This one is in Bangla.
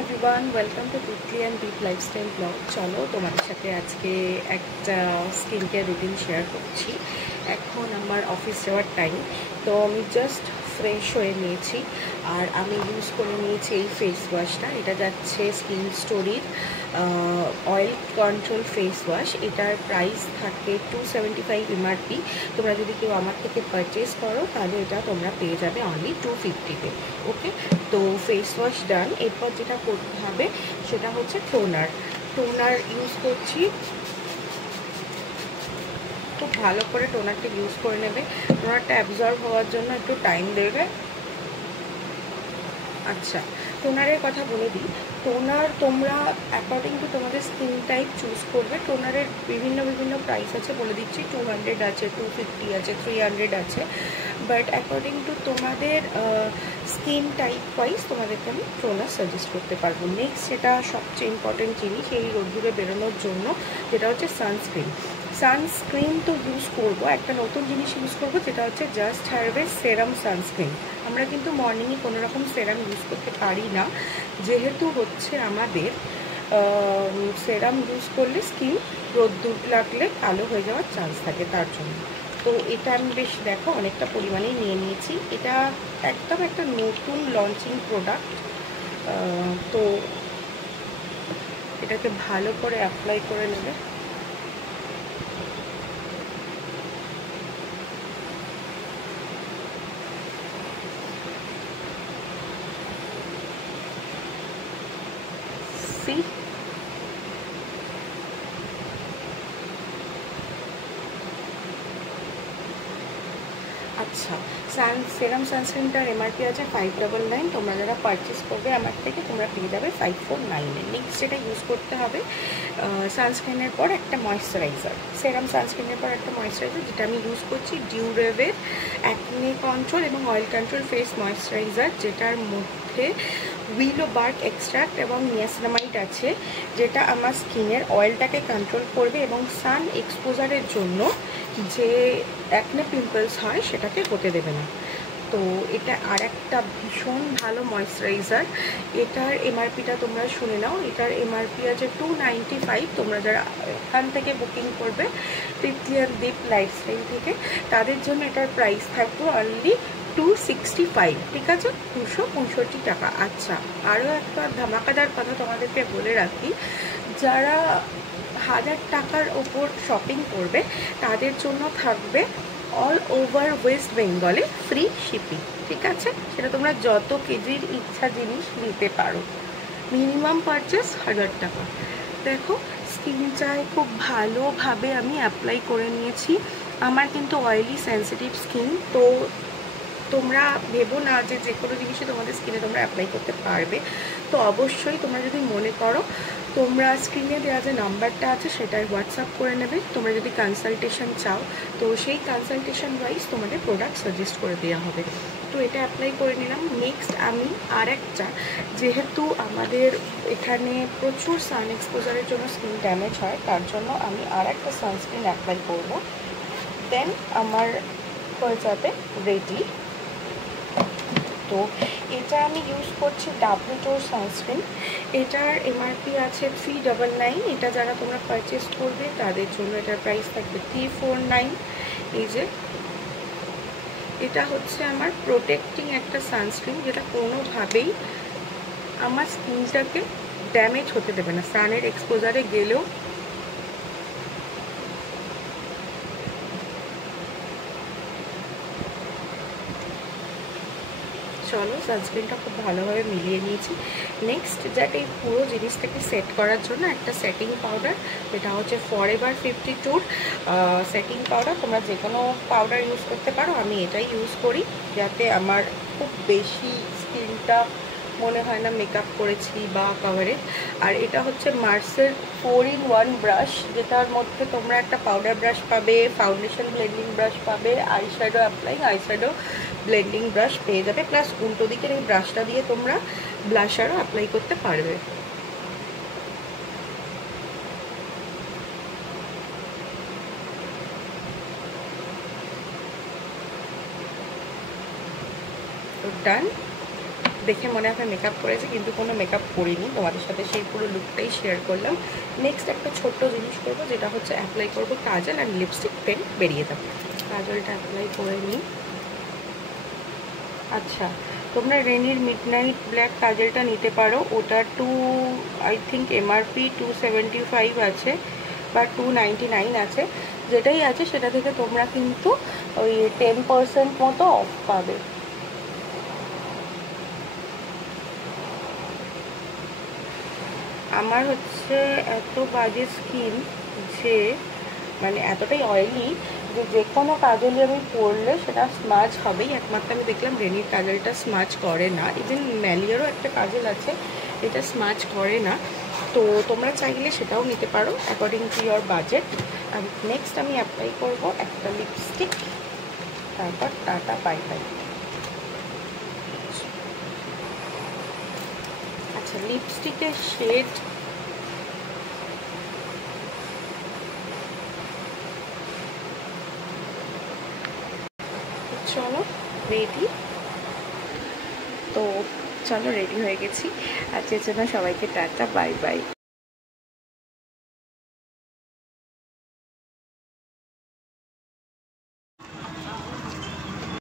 Everyone, welcome to Pipli and Deep lifestyle blog. চলো তোমাদের সাথে আজকে একটা স্কিন কেয়ার রুটিন শেয়ার করছি। এখন আমার অফিস যাওয়ার টাইম, তো আমি জাস্ট ফ্রেশ হয়ে নিয়েছি আর আমি ইউজ করে নিয়েছি এই ফেস ওয়াশটা। এটা যাচ্ছে স্কিন স্টোরির অয়েল কন্ট্রোল ফেস ওয়াশ। এটার প্রাইস থাকে 275 MRP। তোমরা যদি কেউ আমার থেকে পারচেস করো তাহলে এটা তোমরা পেয়ে যাবে অনলি 250-তে। ওকে, তো ফেস ওয়াশ ডান। এরপর যেটা করতে হবে সেটা হচ্ছে টোনার ইউজ করছি। খুব ভালো করে টোনারটা ইউজ করে নেবে। টোনারটা অ্যাবজর্ব হওয়ার জন্য একটু টাইম দেবে। আচ্ছা, টোনারের কথা বলে দিই। টোনার তোমরা অ্যাকর্ডিং টু তোমাদের স্কিন টাইপ চুজ করবে। টোনারের বিভিন্ন প্রাইস আছে, বলে দিচ্ছি। 200 আছে, 250 আছে, 300 আছে, বাট অ্যাকর্ডিং টু তোমাদের স্কিন টাইপ ওয়াইজ তোমাদেরকে আমি টোনার সাজেস্ট করতে পারবো। নেক্সট যেটা সবচেয়ে ইম্পর্টেন্ট জিনিস এই রোদ্দুরে বেরোনোর জন্য, যেটা হচ্ছে সানস্ক্রিন তো ইউজ করবো। একটা নতুন জিনিস ইউজ করবো, যেটা হচ্ছে জাস্ট হার্ভের সেরাম সানস্ক্রিন। আমরা কিন্তু মর্নিংয়ে কোনো রকম সেরাম ইউজ করতে পারি না, যেহেতু হচ্ছে আমাদের সেরাম ইউজ করলে স্কিন রোদ্দুর লাগলে কালো হয়ে যাওয়ার চান্স থাকে, তার জন্য। তো এটা আমি বেশ দেখো অনেকটা পরিমাণেই নিয়ে নিয়েছি। এটা একদম একটা নতুন লঞ্চিং প্রোডাক্ট, তো এটাকে ভালো করে অ্যাপ্লাই করে নেবে। সি আচ্ছা, সেরাম সানস্ক্রিনটার MRP আছে 599। তোমরা যারা পারচেস করবে আমার থেকে তোমরা পেয়ে যাবে 549-এ। নেক্সট যেটা ইউজ করতে হবে, সানস্ক্রিনের পর একটা ময়েশ্চারাইজার। সেরাম সানস্ক্রিনের পর একটা ময়েশ্চারাইজার, যেটা আমি ইউজ করছি ডিউরেভের অ্যাকনে কন্ট্রোল এবং অয়েল কন্ট্রোল ফেস ময়েশ্চারাইজার, যেটার মধ্যে উইলো বার্ক এক্সট্রাক্ট এবং নিয়াসিনামাইড আছে, যেটা আমার স্কিনের অয়েলটাকে কন্ট্রোল করবে এবং সান এক্সপোজারের জন্য যে অ্যাকনে পিম্পলস হয় সেটাকে হতে দেবে না। তো এটা আর একটা ভীষণ ভালো ময়েশ্চারাইজার। এটার MRPটা তোমরা শুনে নাও। এটার MRP আছে 295। তোমরা যারা এখান থেকে বুকিং করবে পিপলি অ্যান্ড ডিপ লাইফস্টাইল থেকে, তাদের জন্য এটার প্রাইস থাকবে অনলি 265। ঠিক আছে, 265 টাকা। আচ্ছা, আরও একটা ধামাকাদার কথা তোমাদেরকে বলে রাখি, যারা 1000 টাকার ওপর শপিং করবে তাদের জন্য থাকবে অল ওভার ওয়েস্ট বেঙ্গলে ফ্রি শিপিং। ঠিক আছে, সেটা তোমরা যত কেজির ইচ্ছা জিনিস নিতে পারো। মিনিমাম পারচেস 1000 টাকা। দেখো, স্কিনটায় খুব ভালোভাবে আমি অ্যাপ্লাই করে নিয়েছি। আমার কিন্তু অয়েলি সেন্সিটিভ স্কিন, তো তোমরা ভেবো না যে যে কোনো জিনিসই তোমাদের স্কিনে তোমরা অ্যাপ্লাই করতে পারবে। তো অবশ্যই তোমরা যদি মনে করো, তোমরা স্ক্রিনে দেওয়া যে নাম্বারটা আছে সেটায় হোয়াটসঅ্যাপ করে নেবে। তোমরা যদি কনসালটেশন চাও, তো সেই কনসালটেশন ওয়াইজ তোমাদের প্রোডাক্ট সাজেস্ট করে দেওয়া হবে। তো এটা অ্যাপ্লাই করে নিলাম। নেক্সট আমি আর একটা, যেহেতু আমাদের এখানে প্রচুর সান এক্সপোজারের জন্য স্কিন ড্যামেজ হয়, তার জন্য আমি আর একটা সানস্ক্রিন অ্যাপ্লাই করবো। দেন আমার হয়ে যাবে রেডি। তো এটা আমি ইউজ করছি ডাব্লিউটোর সানস্ক্রিন। এটার MRP আছে 399। এটা যারা তোমরা পারচেস করবে তাদের জন্য এটার প্রাইস থাকবে 349। এই যে এটা হচ্ছে আমার প্রোটেক্টিং একটা সানস্ক্রিন, যেটা কোনোভাবেই আমার স্কিনটাকে ড্যামেজ হতে দেবে না। সানের এক্সপোজারে গেলেও চলো, সানস্ক্রিনটা খুব ভালোভাবে মিলিয়ে নিয়েছি। নেক্সট যেটা এই পুরো জিনিসটাকে সেট করার জন্য একটা সেটিং পাউডার, যেটা হচ্ছে ফরএভার 52 সেটিং পাউডার। তোমরা যে কোনো পাউডার ইউজ করতে পারো, আমি এটাই ইউজ করি, যাতে আমার খুব বেশি স্কিনটা মনে হয় না মেকআপ করেছি বা কাভারেজ। আর এটা হচ্ছে মার্সের 4-in-1 ব্রাশ, যেটার মধ্যে তোমরা একটা পাউডার ব্রাশ পাবে, ফাউন্ডেশন ব্লেন্ডিং ব্রাশ পাবে, আইশ্যাডো ব্লেন্ডিং ব্রাশ পেয়ে যাবে, প্লাস উল্টো দিকের এই ব্রাশটা দিয়ে তোমরা ব্লাশারও অ্যাপ্লাই করতে পারবে। তো ডান। দেখে মনে হয় মেকআপ করেছি, কিন্তু কোনো মেকআপ করিনি। তোমাদের সাথে সেই পুরো লুকটাই শেয়ার করলাম। নেক্সট একটা ছোট্ট জিনিস করবো, যেটা হচ্ছে অ্যাপ্লাই করবো কাজল অ্যান্ড লিপস্টিক, পেন বেরিয়ে যাবে। কাজলটা অ্যাপ্লাই করে নিই। আচ্ছা, তোমরা রেনির মিডনাইট ব্ল্যাক কাজলটা নিতে পারো। ওটা আই থিঙ্ক এমআরপি 275 আছে বা 299 আছে। যেটাই আছে সেটা থেকে তোমরা কিন্তু ওই 10% মতো অফ পাবে। আমার হচ্ছে এত বাজে স্কিন যে মানে এতটাই অয়েলি যে যে কোনো কাজলই আমি পরলে সেটা স্মাজ হবেই। একমাত্র আমি দেখলাম রেনির কাজলটা স্মাজ করে না। ইভেন ম্যালিয়ারও একটা কাজল আছে এটা স্মাজ করে না। তো তোমরা চাইলে সেটাও নিতে পারো অ্যাকর্ডিং টু ইয়োর বাজেট। আর নেক্সট আমি অ্যাপ্লাই করব একটা লিপস্টিক, তারপর টাটা বাই বাই। আচ্ছা, লিপস্টিকের শেড চলো রেডি। তো চলো রেডি হয়ে গেছি। আজকের জন্য সবাইকে টাটা বাই বাই।